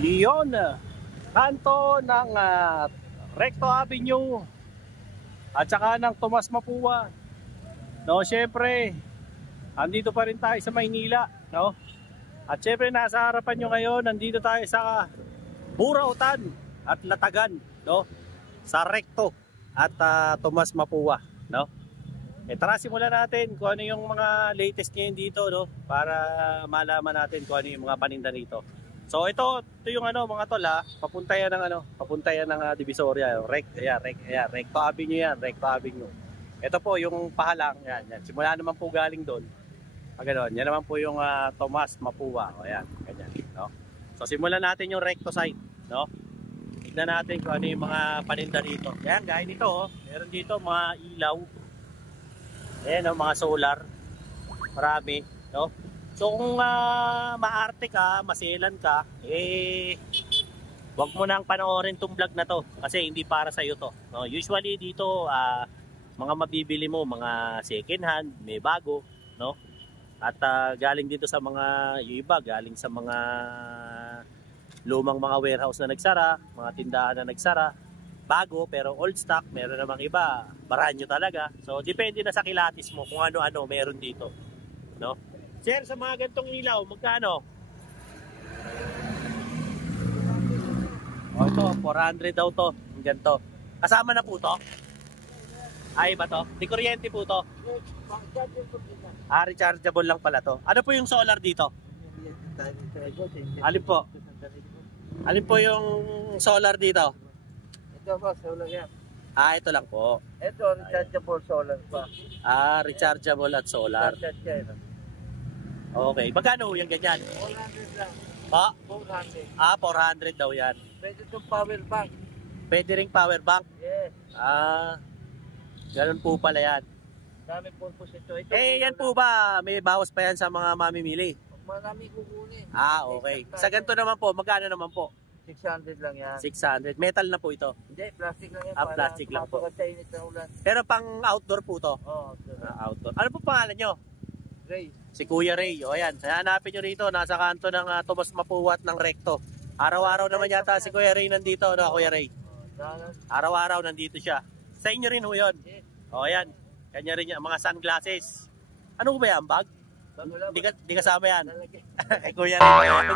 Iyon, kanto ng Recto Avenue at saka ng Tomas Mapua. No, syempre, andito pa rin tayo sa Maynila, no? At syempre nasa harapan nyo ngayon, nandito tayo sa Burautan at Latagan, no? Sa Recto at Tomas Mapua, no? Tara, simulan natin kung ano yung mga latest ngayon dito, no? Para malaman natin kung ano yung mga paninda dito. So ito yung mga tol, papunta yan ng Divisoria, Recto Avenue yan, Recto Avenue. Ito po yung pahalang, yan. Simula naman po galing doon. Ganoon, yan naman po yung Tomas Mapua. O yan, ganyan, no? So simulan natin yung Recto side, no? Tignan natin kung ano yung mga paninda dito. Yan, gaya nito, oh. Meron dito mga ilaw. Ayan, mga solar. Marami, no? So kung maarte ka, maselan ka, wag mo nang panoorin tong vlog na to kasi hindi para sa iyo to, no? Usually dito mga mabibili mo mga second hand, may bago, no? At galing dito sa mga iba, galing sa mga lumang mga warehouse na nagsara, mga tindahan na nagsara, bago pero old stock. Meron namang iba, baranyo talaga. So depende na sa kilatis mo kung ano-ano meron dito, no? Sir, sa mga gantong ilaw, magkano? Ito, 400 daw to. Ganito. Kasama na po to? Ay ba to? Di kuryente po to? Rechargeable lang pala to. Ano po yung solar dito? Alin po? Alin po yung solar dito? Ito po, solar yan. Ito lang po. Ito, rechargeable solar pa. Rechargeable at solar. Okay. Magkano yung ganyan? 400 lang. 400. 400 daw yan. Pwede itong power bank. Pwede ring power bank? Yes. Ganun po pala yan. Dami purpose ito. Yan po ba? May bawas pa yan sa mga mamimili? Marami kukunin. Okay. Sa ganito naman po, magkano naman po? 600 lang yan. 600. Metal na po ito? Hindi, plastic lang yan. Plastic lang po. Sa init na ulan. Pero pang outdoor po to? Oo. Outdoor. Ano po pangalan nyo? Ray. Si Kuya Ray. O yan. Hanapin nyo rito. Nasa kanto ng Tomas Mapua at ng Recto. Araw-araw naman yata si Kuya Ray nandito. No, Kuya Ray? Araw-araw nandito siya. Sa inyo rin ho yun? O yan. Kanya rin yan. Mga sunglasses. Ano ba yan? Bag? Di kasama yan. Kay Kuya Ray.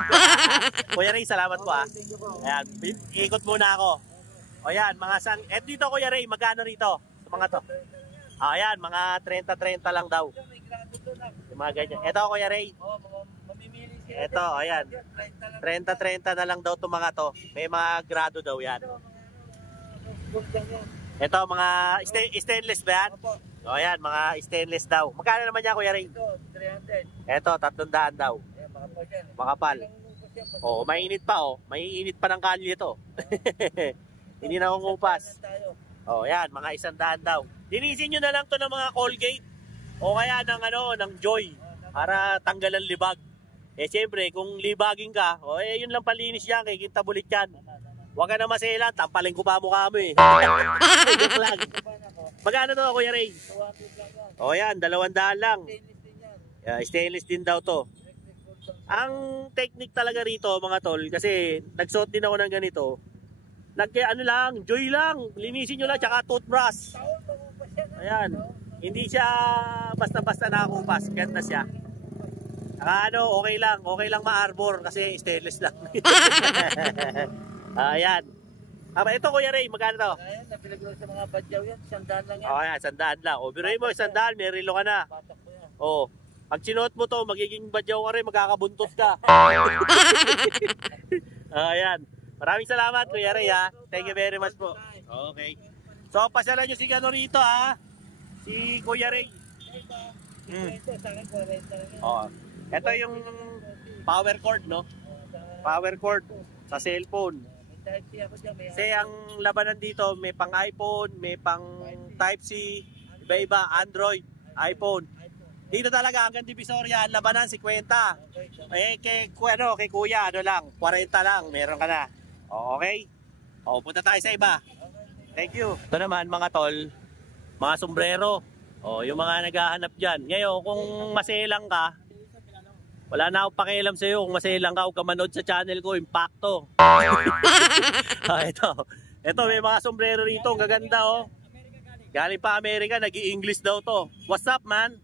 Kuya Ray, salamat po Ayan. Ikot muna ako. O yan. Mga dito Kuya Ray, magkano rito? Sa mga to? Ayan. Mga 30-30 lang daw. Yung mga ganyan. Ito Kuya Ray. Ito, ayan. 30-30 na lang daw itong mga to. May mga grado daw yan. Ito, mga stainless ba yan? O yan, mga stainless daw. Magkano naman yan, Kuya Ray? Ito, 300 daw. Makapal. Mainit pa Maiinit pa ng kalye ito. Hindi na kungupas. Yan, mga 100 daw. Linisin nyo na lang to ng mga Colgate. O kaya ng Joy. Para tanggalan libag. Siyempre, kung libagin ka, yun lang palinis yan, kay kintabulit yan. Huwag ka na maselan, tampalin ko pa mukha mo Magkano to, Kuya Ray? Yan, 200 lang. Stainless din daw to. Ang technique talaga rito, mga tol, kasi nagsuot din ako ng ganito. Joy lang, linisin nyo lang, tsaka toothbrush. Ayan, hindi siya basta-basta nakakupas, ganda siya. Okay lang ma-arbor kasi stainless lang. Ayan. Ito Kuya Ray, magkano to? Ayan, napilagay sa mga badyaw yan, 100 lang yan. Ayan, 100 lang. Biruin mo, 100, may relo ka na. Pag sinuot mo to, magiging badyaw ka rin, magkakabuntot ka. Ayan. Maraming salamat Kuya Ray Thank you very much po. Okay. So, pasyalan nyo si rito si Kuya Ray. Ito yung power cord, no? Power cord sa cellphone. Kasi ang labanan dito, may pang iPhone, may pang Type-C, iba-iba, Android, iPhone. Dito talaga hanggang Divisoria, labanan 50. Kay Kuya, 40 lang, meron ka na. Okay? Punta tayo sa iba. Thank you. Ito naman mga tol, mga sombrero. Yung mga naghahanap dyan. Ngayon, kung maselang ka, Wala na akong pakialam sa'yo kung maselang ka o kamanood sa channel ko, Impacto. Ito, may mga sombrero rito, ang gaganda oh. Galing pa Amerika, nag-i-English daw to. What's up, man?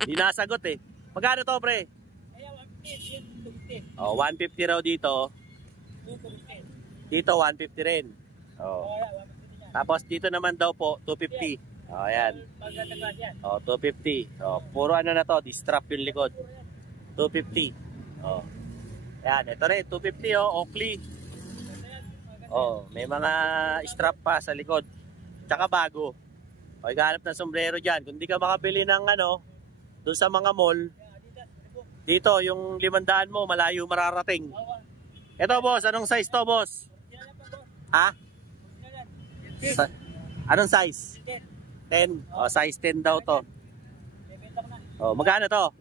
Hindi nasagot eh. Magkano to, pre? Oh, 150 raw dito. Dito, 150 rin. Oh. Tapos dito naman daw po, 250. Oh, ayan. Oh, 250. Oh, puro ano na to, distrap yung likod. 250. Oh. Ayan, ito rin, 250 oh, Oakley. Oh, may mga strap pa sa likod. Tsaka bago. O, iganap ng sombrero dyan. Kung di ka makabili ng ano, doon sa mga mall, dito, yung 500 mo, malayo mararating. Ito, boss. Anong size to, boss? Ha? Anong size? 10. O, size 10 daw to. O, magkano to?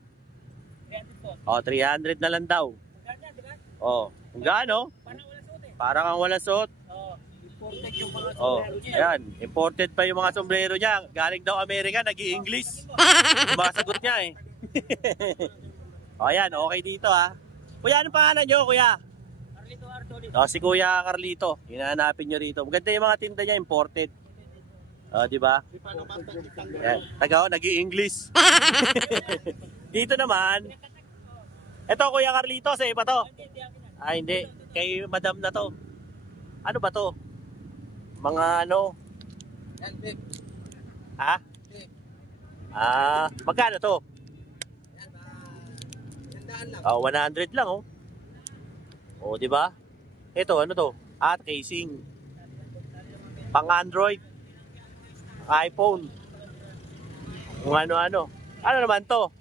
O, 300 na lang daw. O, kung gaano? Parang ang walang suot. Oh, ayan, imported pa yung mga sombrero niya. Galing daw Amerika, nag-i-English. Sumasagot niya eh. O, ayan, okay dito ha. Kuya, anong pangalan nyo, kuya? Carlito Artolito. O, si Kuya Carlito. Hinahanapin nyo rito. Maganda yung mga tinda niya, imported. O, di ba? Taga, nag-i-English. Dito naman. Ito, Kuya Carlito, sa iba to. Ah, hindi. Kay madam na to. Ano ba to? Mga ano? Ha? Ah, magkano to? Oh, 100 lang oh. Oh, di ba? Ito, ano to? At casing. Pang Android. iPhone. Kung ano-ano. Ano naman to?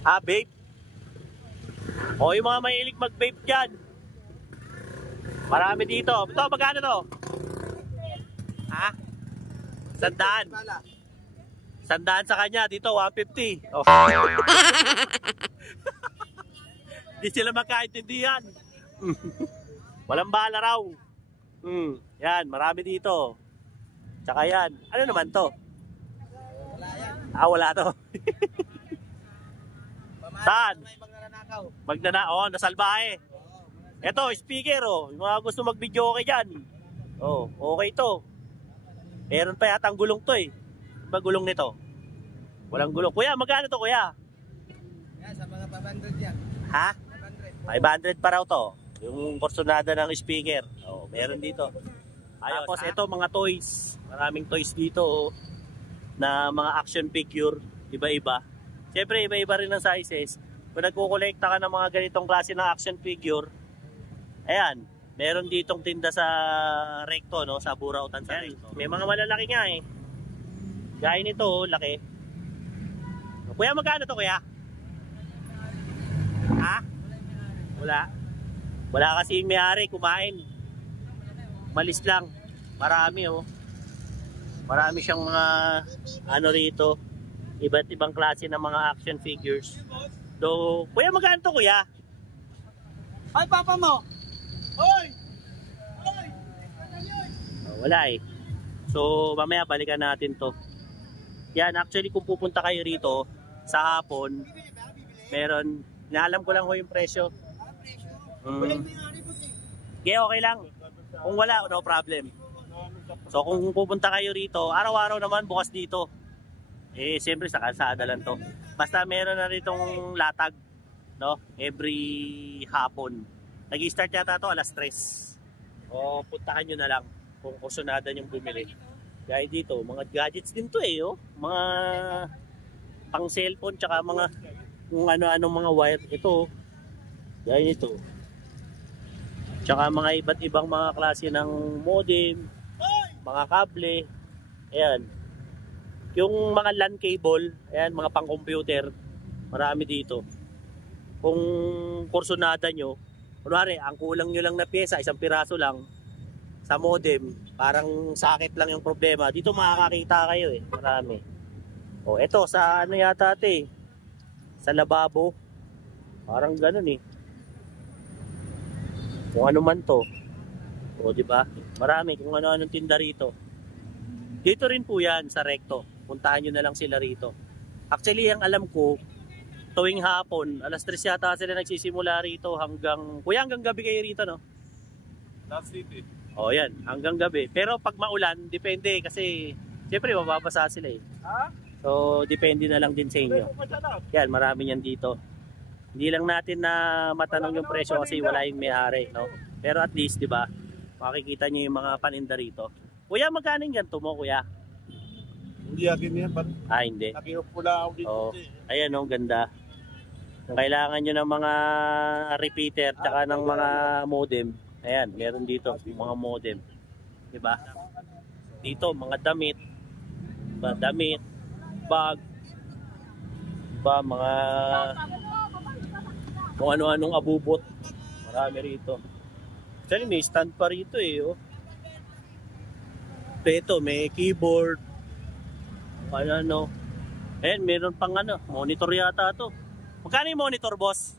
Ah, vape. O, yung mga mahilig mag-vape dyan. Marami dito. Ito, magkano to? Ha? 100. 100 sa kanya. Dito, 150. Oh. Hindi sila magkaintindihan. Walang bala raw. Yan, marami dito. Tsaka yan. Ano naman to? Ah, wala to. Saan? Oh, nasalbahe. Ito, speaker oh. Yung mga gusto mag-video okay dyan. Oh, okay to. Meron pa yata ang gulong to eh. Ano ba gulong nito? Walang gulong. Kuya, magkano to kuya? Yan, sa mga 500 yan. Ha? 500 pa raw to. Yung porsyonada ng speaker. Oh, meron dito. Ayos, tapos ito mga toys. Maraming toys dito oh, na mga action figure. Iba-iba. Siyempre, iba-iba rin ang sizes. Kung nagkukolekta ka ng mga ganitong klase ng action figure, ayan, meron ditong tinda sa Recto, no? Sa Burautan sa Recto. May mga malalaki nga eh. Gaya nito, oh, laki. Kuya, magkano to kuya? Ha? Wala. Wala kasi yung may-ari, kumain. Malis lang. Marami oh. Marami siyang mga ano rito. Iba't ibang klase ng mga action figures. So, kuya, magkano to kuya? Ay, papa mo! Hoy! Hoy! Oh, wala eh. So, mamaya balikan natin to. Yan, actually kung pupunta kayo rito sa hapon, meron, inaalam ko lang ho yung presyo. Okay lang. Kung wala, no problem. So, kung pupunta kayo rito, araw-araw naman bukas dito. Eh, siyempre sa kalsada lang to. Basta meron na ritong latag, no? Every hapon. Nag-i-start yata to alas 3. O, puntahan nyo na lang kung kusunada nyong bumili. Gaya dito, mga gadgets din to eh, oh. Mga pang cellphone, tsaka mga kung ano-anong mga wire. Ito, gaya nito. Tsaka mga iba't ibang mga klase ng modem, mga kable. Ayan. Yung mga LAN cable, ayan, mga pang computer, marami dito. Kung kursunada nyo, kunwari, ang kulang nyo lang na pyesa, isang piraso lang, sa modem, parang sakit lang yung problema. Dito makakakita kayo eh, marami. O, eto, sa ano yata ate, sa lababo, parang ganun eh. Kung ano man to. O, di ba? Marami, kung ano-anong tinda rito. Dito rin po yan sa Recto. Puntahan nyo na lang sila rito. Actually, ang alam ko, tuwing hapon, alas 3 yata sila nagsisimula rito hanggang, kuya hanggang gabi kayo rito, no? Last city. O yan, hanggang gabi. Pero pag maulan, depende kasi siyempre mababasa sila eh. Ha? So depende na lang din sa inyo. Yan, marami yan dito. Hindi lang natin na matanong yung presyo kasi wala yung may-ari, no? Pero at least, di ba, makikita nyo yung mga paninda rito. Kuya, magkano yung ganito mo, kuya? Hindi akin yan, ba't Ah, hindi. nakiupula ako dito. Oh, ayan oh, ganda. Kung kailangan nyo ng mga repeater tsaka ng mga modem, ayan, meron dito yung mga modem. Diba? Dito, mga damit. Diba, damit, bag, diba, mga kung ano-anong abubot. Marami rito. Actually, may stand pa rito eh. Oh. Ito, may keyboard. Ano. Ayan, meron pang ano, monitor yata to. Magkano yung monitor, boss?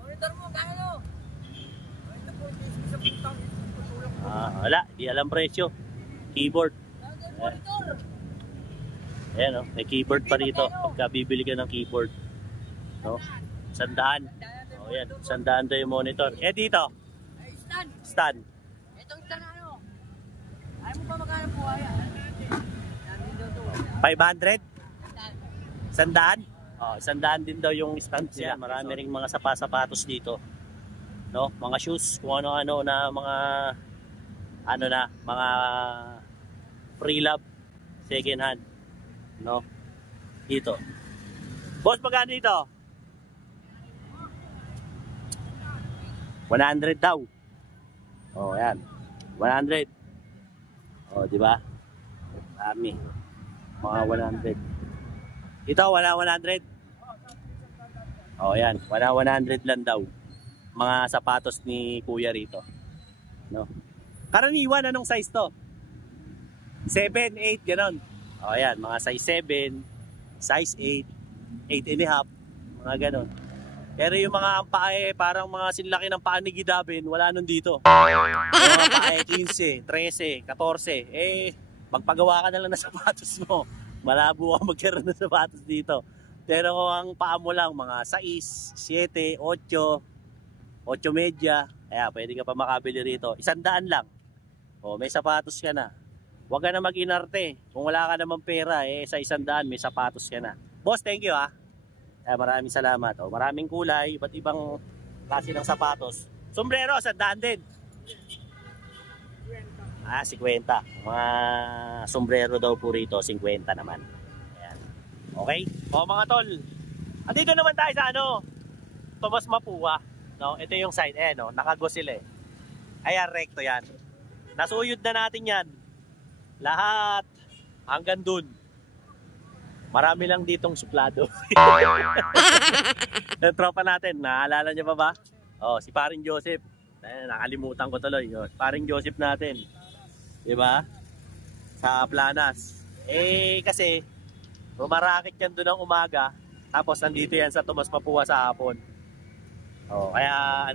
Monitor mo, kano? Ito po, sa putang. Wala, di alam presyo. Keyboard. Monitor! Ayan, oh, may keyboard pa rito. Pagka bibili ka ng keyboard. No? 100. Oh, ayan, 100 daw yung monitor. Eh, dito. Ay, stand! Stand. Itong stand ano? Ayaw mo pa magkano po kaya? 500? 100? Oh, 100 din daw yung stand nila. Marami ring mga sapatos dito. No, mga shoes, kung ano-ano na mga mga pre-love second hand. No? Dito. Boss, magkano dito? 100 daw. Oh, yan. 100. Oh, di ba? Dami. Mga 100. Ito, wala 100. Oh, yan. Wala 100 lang daw. Mga sapatos ni kuya rito. No? Karaniwan, anong size to? 7, 8, ganon. Oh, yan. Mga size 7, size 8, 8 and a half. Mga ganon. Pero yung mga paa parang mga sinlaki ng paa ni Gidabin, wala nun dito. Yung mga paa 15, 13, 14. Eh, magpagawa ka na lang ng sapatos mo. Malabo ka magkaroon ng sapatos dito. Pero kung ang paa mo lang, mga 6, 7, 8, 8 media, kaya pwede ka pa makabili rito. 100 lang. O, may sapatos ka na. Huwag ka na mag-inarte. Kung wala ka namang pera, sa 100 may sapatos ka na. Boss, thank you ha. Maraming salamat. O, maraming kulay, iba't ibang klase ng sapatos. Sombrero, 100 din. 50. Mga sombrero daw po rito, 50 naman. Ayan. Okay? O mga tol, andito naman tayo sa Tomas Mapua. No? Ito yung side, no? Nakago sila eh. Ayan, recto yan. Nasuyod na natin yan. Lahat hanggang dun. Marami lang ditong suplado. Yung tropa natin, naalala niyo pa ba? Oh, si Paring Joseph. Nakalimutan ko tuloy. Oh, Paring Joseph natin. 'Di ba? Sa Planas. Kasi bumarakit yan doon ng umaga, tapos nandito yan sa Tomas Mapua sa hapon. Oh, kaya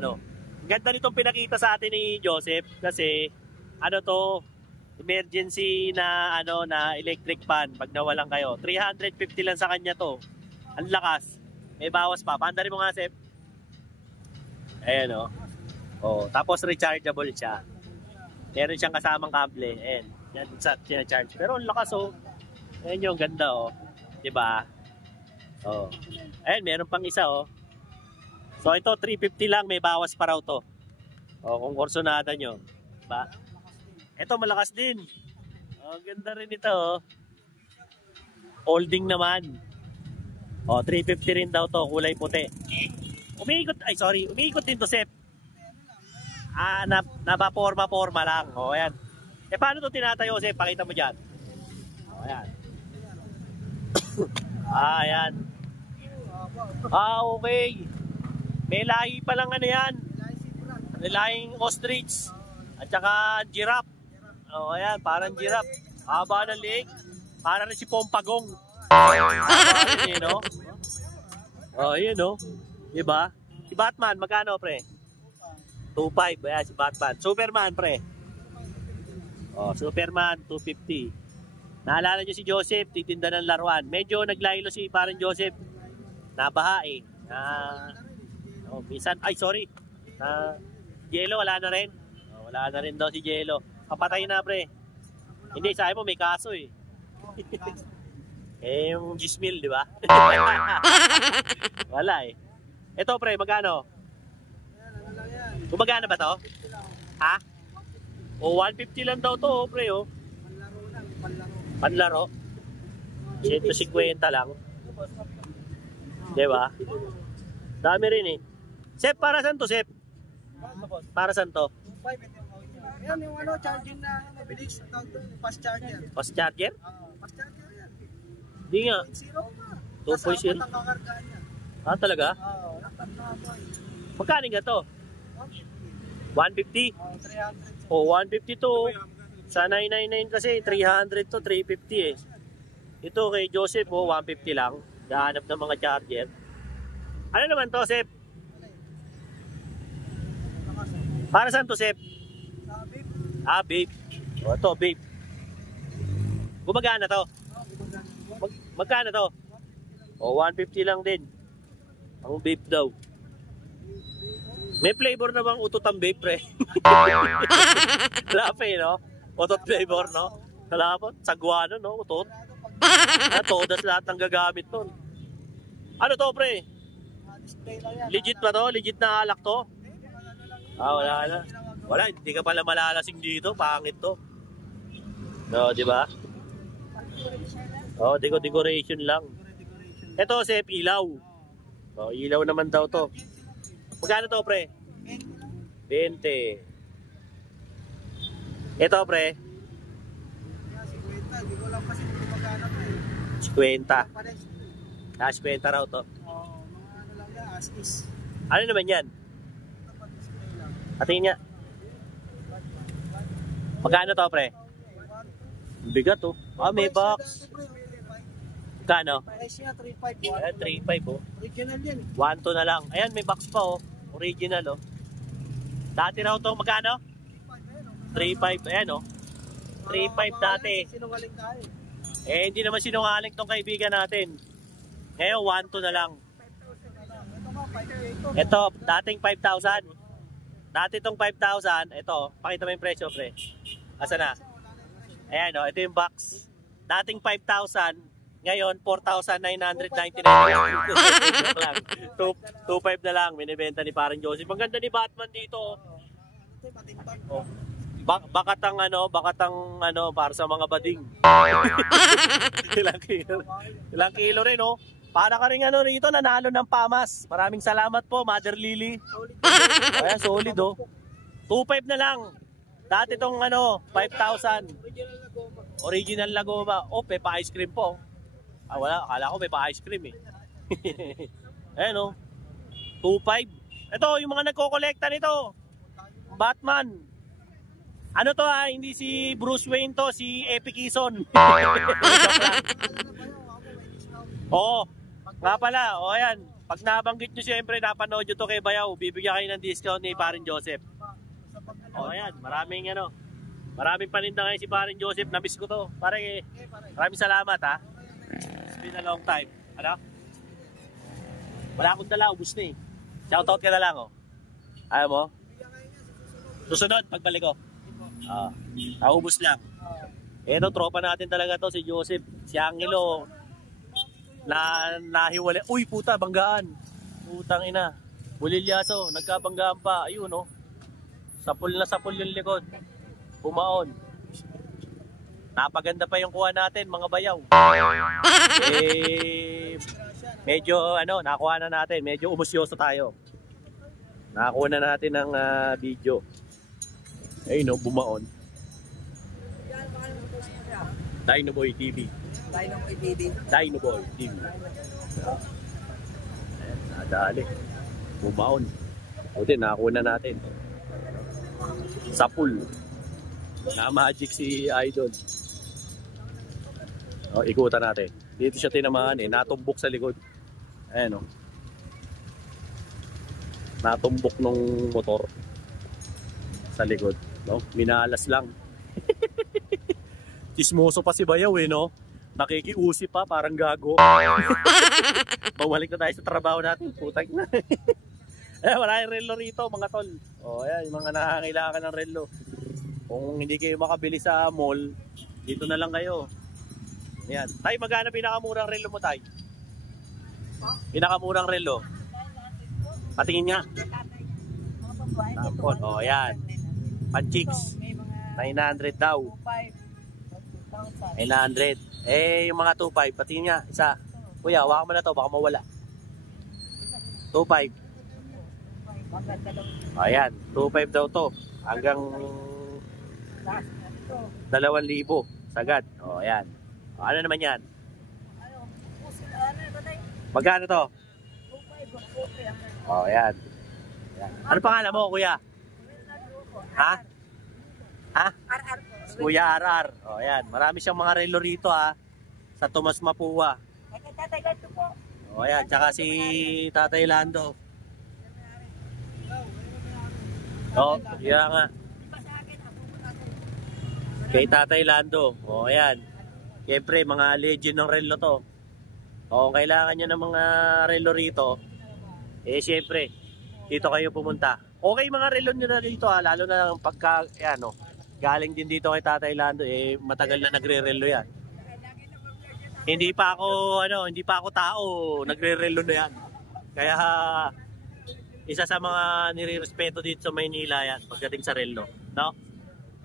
ganda nitong pinakita sa atin ni Joseph kasi emergency na na electric fan pag nawalan kayo. 350 lang sa kanya to. Ang lakas. May bawas pa. Paandarin mo nga, Sep. Ayan oh. Oh, tapos rechargeable siya. Meron siyang kasamang kable. Ayan. Yan sa charge. Pero ang lakas oh. Ayan yung ganda oh. 'Di ba? Oh. Ayan, meron pang isa oh. So ito 350 lang, may bawas pa raw to. Oh, kung kursonada nyo. Diba? Ito malakas din. Oh, ganda rin ito oh. Holding naman. Oh, 350 rin daw to, kulay puti. Umiikot din to, Sep. Napaporma lang. Oh, ayan. Paano to tinatayo, Sep? Pakita mo dyan. Oh, ayan. Ayan. Okay. May lahi pa lang yan. May lahing ostrich. At saka giraffe. Oh, ayan, parang giraffe. Haba ng leeg. Parang si Pompagong. Ayan, no? Oh, yun, no? Diba? Si Batman, magkano, pre? 2.5. Ayan, si Batman. Superman, pre. Oh, Superman, 250. Naalala nyo si Joseph, titinda ng laruan. Medyo naglaylo si parang Joseph. nabaha eh. Minsan, ay sorry. Jello, wala na rin. Wala na rin daw si Jello. Papatay na pre. Hindi, sabi mo may kaso eh. Yung Gismil, di ba? Wala eh. Ito pre, magkano? Gumagana ba to? Ha? O 150 lang daw to pre oh. Panlaro. 150 lang. Di ba? Dami rin eh. Sep, para saan to, Sep? Para saan to? Yan yung ano, charging na mabilis. Fast charger. Fast charger? Fast charger yan. Hindi nga. 2.0. 2.0. Nakakargaan yan. Ah, talaga? Oo. Magkano nga to? 150? 300. O, 150 to. Sa 999 kasi, 300 to, 350 eh. Ito kay Joseph, 150 lang. Dahanap ng mga charger. Ano naman to, Sep? Para saan to, Sep? Ah, babe. O, ito, babe. Gumagana to? Magkano to? O, 150 lang din. Ang babe daw. May flavor na bang utot ang babe, pre? Wala pa eh, no? Utot flavor, no? Wala pa. Sagwana, no? Utot. Todas lahat ng gagamit nun. Ano to, pre? Legit ba to? Legit na alak to? Ah, wala na. Wala, hindi ka pala malalasing dito. Pangit to. No, di ba? Oh, decoration lang. Ito, Sep, ilaw. Oh, ilaw naman daw to. Magkano to, pre? 20. Ito, pre? 50. 50 raw to. Ano naman yan? Atingin niya. Magkano to, pre? Bigat to. Ah, may box. Magkano? Price niya 3.5. Ayan, 3.5 oh. Original yan. 1.2 na lang. Ayan, may box pa oh. Original oh. Dati raw to, magkano? 3.5. Ayan oh. 3.5 dati. Sinungaling tayo. Eh, hindi naman sinungaling tong kaibigan natin. Ngayon, 1.2 na lang. Ito, dating 5,000. Dati itong 5,000. Ito, pakita mo yung presyo, pre. Asa na? Ayan o, ito yung box. Dating 5,000. Ngayon, 4,999 lang. 2.5 na lang. Binibenta ni parang Joseph. Ang ganda ni Batman dito. Oh. Bakatang para sa mga bading. Ilang kilo rin, oh. Para ka rin rito, nanalo ng PAMAS. Maraming salamat po, Mother Lily. Ayan, solid, oh. 2.5 na lang. Dati itong 5,000. Original na goma. Oh, may pa-ice cream po. Ah, wala. Akala ko may pa-ice cream, eh. Ayan, oh. 2.5. Ito, yung mga nagko-collecta nito. Batman. Ano to ha? Hindi si Bruce Wayne to, si Epic Ison. Oo. Nga pala, o ayan. Pag nabanggit nyo siyempre, napanood nyo to kay Bayaw, bibigyan kayo ng discount ni Parin Joseph. O ayan, maraming paninda ngayon si Parin Joseph. Namiss ko to. Maraming salamat ha. It's been a long time. Ano? Wala akong dala, ubus na eh. Shoutout ka na lang oh. Ayaw mo? Susunod, pagbalik ko. Ubus lang. Eto, tropa natin talaga to, si Joseph. Si Angelo. Nahiwalay. Uy, puta, banggaan. Putang ina. Bulilyaso, nagkabanggaan pa. Ayun, no. Sapul na sapul yung likod. Pumaon. Napaganda pa yung kuha natin, mga bayaw. Medyo, nakuha na natin. Medyo umusyoso tayo. Nakakuha na natin ng video. Ayun, no, bumaon. Dinoboy TV. Dinoboy TV. Nadali. Bumaon. Buti, nakakuha na natin. Sapul. Na-magic si Idol. O, ikutan natin. Dito siya tinamaan eh. Natumbok sa likod. Ayan o. Natumbok nung motor. Sa likod. No? Minalas lang. Chismoso pa si Bayaw eh, no? Nakikiusip pa, parang gago. Bumalik na tayo sa trabaho natin. Putang na. Wala yung relo rito, mga tol. O, ayan, yung mga nakakailangan ng relo. Kung hindi kayo makabili sa mall, dito na lang kayo. Ayan. Tay, magkano pinakamurang relo mo, Tay? Pinakamurang relo. Patingin nga. Tampon. O, ayan. Pan-chicks. 900 daw. 900. Eh, yung mga 2.5, patingin nga. Isa. Kuya, hawakan mo na to, baka mawala. 2.5. Ayan, 2.5 daw to. Hanggang 2,000 sagad. O, ayan. O, ano naman yan? Magkano to? O, ayan. Ano pangalan mo, kuya? Ha? Ha? Kuya RR. O, ayan. Marami siyang mga relo rito, ha. Sa Tomas Mapua. O, ayan. Tsaka si Tatay Lando. O, yan nga. Kay Tatay Lando. O, ayan. Siyempre, mga legend ng relo to. O, kung kailangan nyo ng mga relo rito, eh, siyempre, dito kayo pumunta. Okay, mga relo nyo na dito, ha. Lalo na pagka, ano, galing din dito kay Tatay Lando, eh, matagal na nagre-relo yan. Hindi pa ako tao, nagre-relo na yan. Kaya, isa sa mga nire-respeto dito sa Maynila yan, pagdating sa relo, no?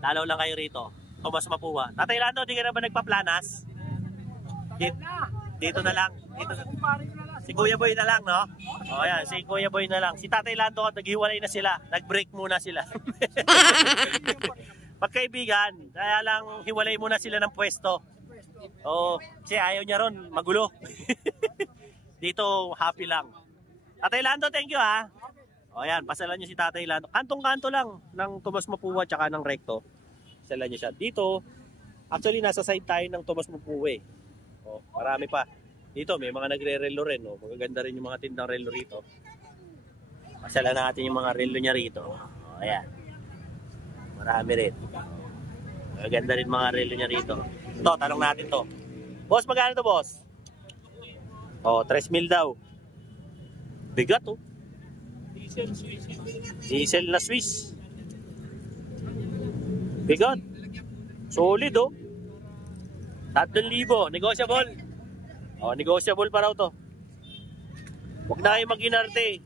Lalo lang kayo rito, Tomas Mapua. Tatay Lando, di ka na ba nagpaplanas? Dito na lang. Si Kuya Boy na lang, no? O, ayan, si Kuya Boy na lang. Si Tatay Lando, naghiwalay na sila, nag-break muna sila. Pagkaibigan, kaya lang hiwalay muna sila ng pwesto. O, kasi ayaw niya ron, magulo. Dito, happy lang. Tatay Lando, thank you, ha. O, ayan, pasalan niyo si Tatay Lando. Kantong-kanto lang ng Tomas Mapua tsaka ng Recto. Pasalan niyo siya. Dito, actually, nasa side tayo ng Tomas Mapua, eh. O, marami pa. Dito, may mga nagre-relo rin, o. Magaganda rin yung mga tindang relo rito. Pasalan natin yung mga relo niya rito. O, ayan. Marami rin. Maganda rin mga relo niya rito. Ito, tanong natin to. Boss, magkano to, boss? O, 3,000 daw. Bigat, oh. Diesel na Swiss. Bigat. Solid, oh. 3,000. Negotiable. O, negotiable pa raw to. Huwag na kayong mag-inarte.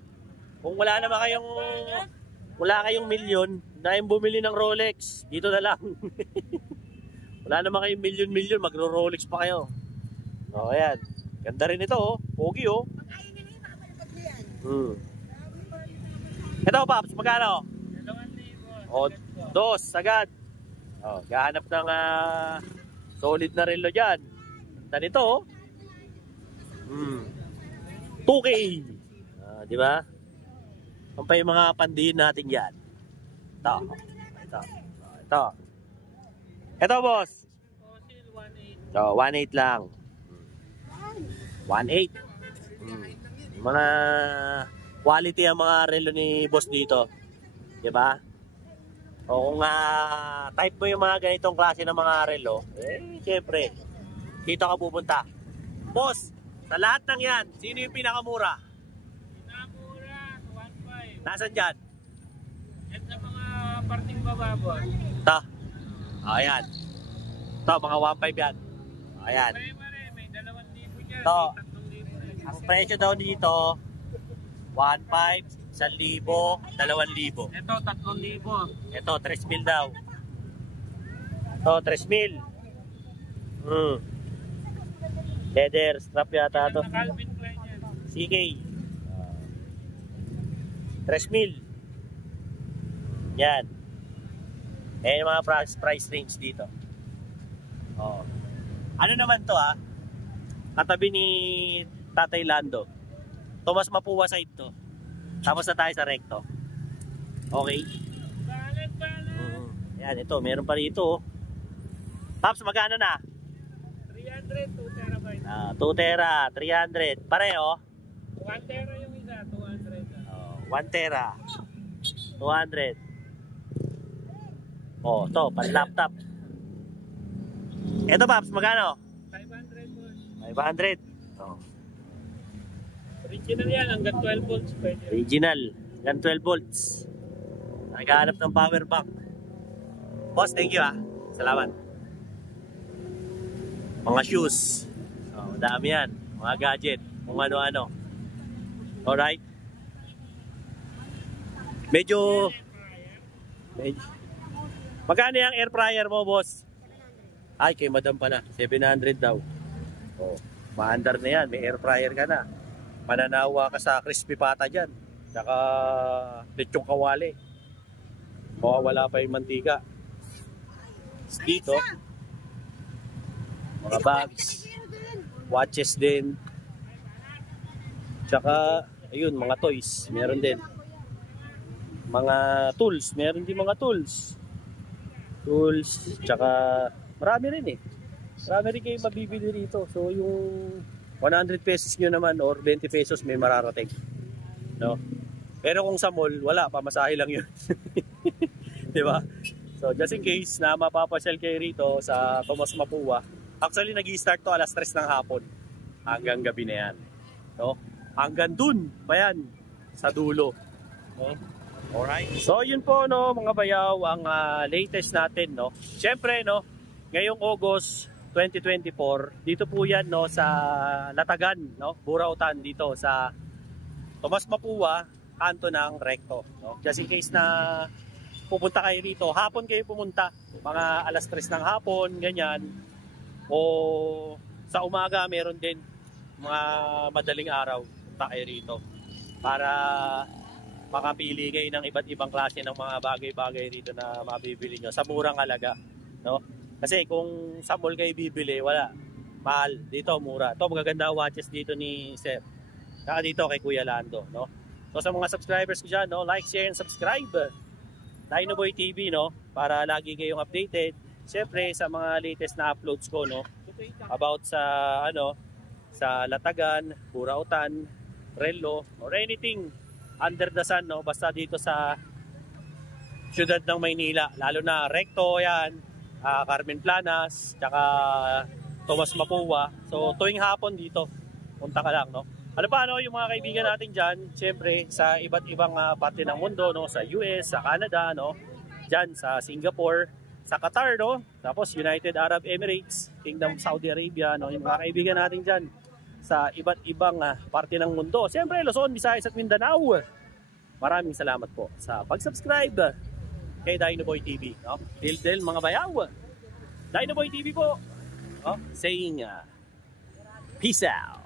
Kung wala kayong milyon, na kayong bumili ng Rolex, dito na lang. Wala naman kayong milyon, magro-Rolex pa kayo. O, ayan. Ganda rin ito, oh. Pogi, oh. Ito, Paps, magkano? 2,000. O, 2, sagad. O, gahanap ng solid na relo dyan. Ganda nito, oh. 2K. Di ba? Ang pa yung mga pandihin natin yan. Ito, boss. So, 1,800 lang. 1,800. Mga quality ang mga relo ni boss dito. Diba? O kung type mo yung mga ganitong klase ng mga relo, eh, syempre, dito ka pupunta. Boss, sa lahat ng yan, sino yung pinakamura? Pinakamura, 1,500. Nasaan dyan? At sa mga parting bababon. Ito. Ayan. Ito, mga 1,500 yan. Ayan. May 2,000 dyan. Ito. May 3,000 rin. Ang presyo daw dito, 1,500, 1,000, 2,000. Ito, 3,000. Ito, 3,000 daw. Ito, 3,000. Leather strap yata ito. Calvin Klein yan. CK. 3,000. Yan. Ayan yung mga price range dito. Oh. Ano naman to, ha? Katabi ni Tatay Lando. Tomas Mapua side to. Tapos na tayo sa Recto. Okay? Balat. Ayan, ito. Meron pa rito. Pops, magkano na? 300, 2 terabyte. 2 tera, 300. Pareho? 1 tera yung isa, 200. 1 tera. 200. Oh, to, pan laptop. Ito, Pops, magkano? 500 500. Oh. Original yan, hanggang 12 volts pwede. Original. Hanggang 12 volts. Naghahanap ng power bank. Boss, thank you Salamat. Mga shoes. Oh, dami yan. Mga gadget. Kung ano-ano. Alright. Medyo... Magkano yung air fryer mo, boss? Ay, kay madam pala. 700 daw. Oh, maandar na yan. May air fryer ka na. Mananawa ka sa crispy pata dyan. Tsaka lechong kawali. O wala pa yung mantika. Dito, mga bags. Watches din. Tsaka, ayun, mga toys. Meron din. Mga tools. Meron din mga tools. Tools. Tsaka, marami rin Marami rin kayo mabibili rito. So, yung 100 pesos nyo naman or 20 pesos may mararating. No? Pero kung sa mall, wala. Pamasahe lang yun. Diba? So, just in case na mapapasyal kayo rito sa Tomas Mapua. Actually, nag-i-start to alas 3 ng hapon. Hanggang gabi na yan. No? Hanggang dun pa yan. Sa dulo. No? Alright. So, yun po, no, mga bayaw, ang latest natin, no. Siyempre, no, ngayong August 2024, dito po yan, no, sa Latagan, no, Burautan, dito sa Tomas Mapua, kanto ng Recto, no. Just in case na pupunta kayo rito, hapon kayo pumunta, mga alas 3 ng hapon, ganyan, o sa umaga meron din mga madaling araw, punta kayo rito para makapili kayo ng iba't ibang klase ng mga bagay-bagay rito na mabibili nyo sa murang halaga, no? Kasi kung sa mall kayo bibili, wala, mahal. Dito mura. Ito magaganda watches dito ni Sir. Saka dito kay Kuya Lando, no? So sa mga subscribers ko dyan, no, like, share, and subscribe Dinoboy TV, no, para lagi kayong updated. Siyempre sa mga latest na uploads ko, no, about sa sa Latagan, Burautan, Relo, or anything under the sun, no, basta dito sa siyudad ng Maynila, lalo na Recto yan, Carmen Planas, tsaka Tomas Mapua. So tuwing hapon dito, punta ka lang, no. Ano pa, no, yung mga kaibigan natin dyan, siyempre sa iba't ibang parte ng mundo, no, sa US, sa Canada, no, dyan sa Singapore, sa Qatar, no, tapos United Arab Emirates, Kingdom Saudi Arabia, no, yung mga kaibigan natin dyan sa iba't ibang parte ng mundo. Siyempre, Luzon, Visayas at Mindanao. Maraming salamat po sa pag-subscribe kay Dinoboy TV. No? Dil mga bayaw. Dinoboy TV po. No? Saying, peace out.